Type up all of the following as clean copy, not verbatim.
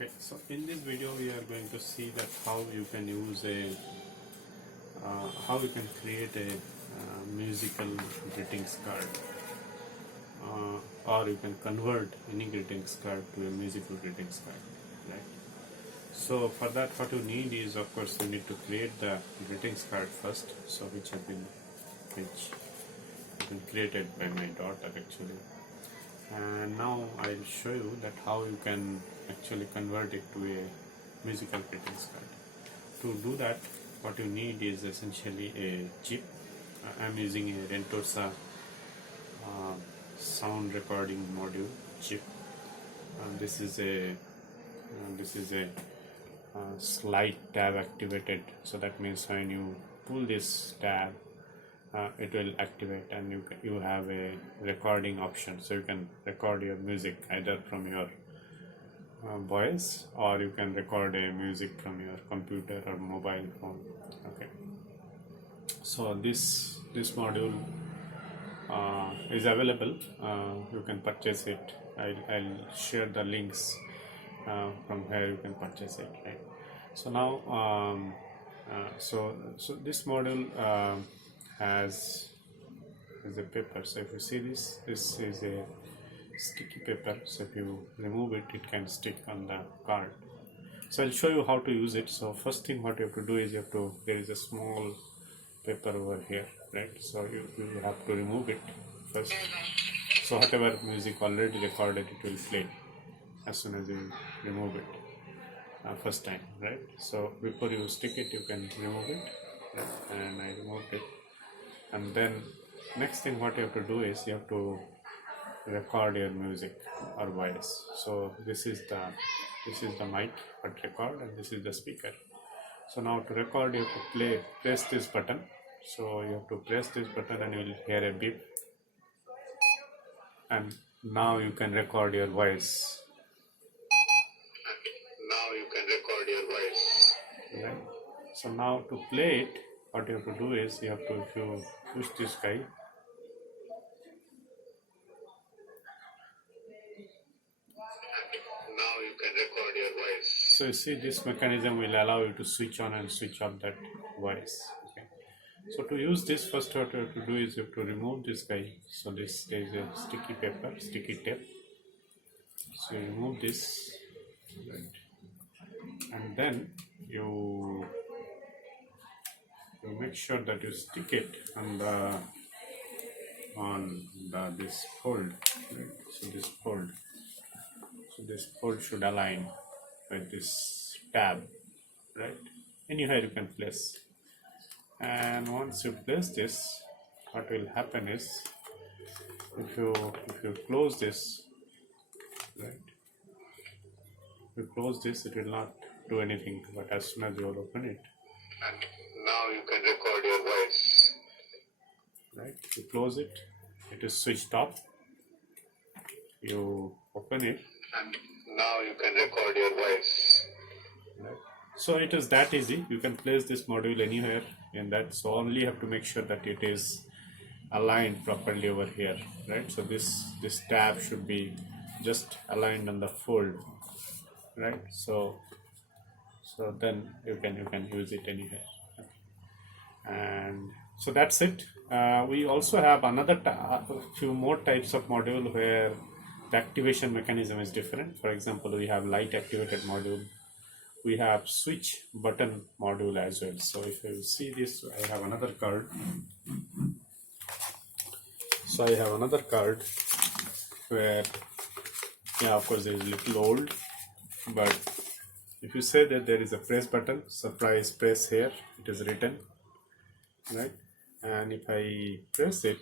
Okay, so in this video we are going to see that how you can use how you can create a musical greetings card, or you can convert any greetings card to a musical greetings card, right? So for that, what you need is, of course, you need to create the greetings card first. So which have been created by my daughter actually. And now I'll show you that how you can actually convert it to a musical greetings card. To do that, what you need is essentially a chip. I'm using a Rentorsa sound recording module chip. This is a slide tab activated, so that means when you pull this tab, it will activate, and you have a recording option, so you can record your music either from your voice, or you can record a music from your computer or mobile phone. Okay, so this module is available. You can purchase it. I'll share the links from where you can purchase it, right? So now so this module has a paper. So if you see this is a sticky paper, so if you remove it, it can stick on the card. So I'll show you how to use it. So first thing what you have to do is there is a small paper over here, right? So you have to remove it first. So whatever music already recorded, it will play as soon as you remove it first time, right? So before you stick it, you can remove it, right? And I removed it. And then next thing what you have to do is you have to record your music or voice. So this is the mic but record, and this is the speaker. So now to record, you have to press this button. So you have to press this button and you will hear a beep, and now you can record your voice. Right? So now to play it, what you have to do is if you push this guy, now you can record your voice. So you see, this mechanism will allow you to switch on and switch off that voice. Okay. So to use this, first what you have to do is you have to remove this guy. So there is a sticky tape. So you remove this, right? And then you make sure that you stick it on this fold, right? So this fold should align with this tab, right? Anyhow you can place, and once you place this, what will happen is if you close this, right? If you close this, it will not do anything, but as soon as you open it, and now you can record your voice, right? You close it, it is switched off. You open it, and now you can record your voice, right? So it is that easy. You can place this module anywhere in that. So only have to make sure that it is aligned properly over here, right? So this tab should be just aligned on the fold, right? So then you can use it anywhere. And so that's it. We also have a few more types of module where the activation mechanism is different. For example, we have light activated module. We have switch button module as well. So if you see this, I have another card. So I have another card where, yeah, of course it is a little old, but if you say that there is a press button, surprise press here, it is written, right? And if I press it,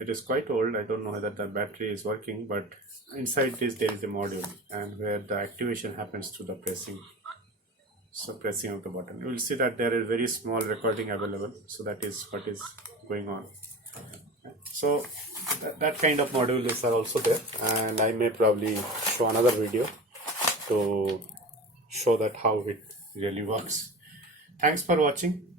it is quite old. I don't know whether the battery is working, but inside this there is a module, and where the activation happens to the pressing of the button. You will see that there is very small recording available. So that is what is going on. So that kind of modules are also there, and I may probably show another video to show that how it really works. Thanks for watching.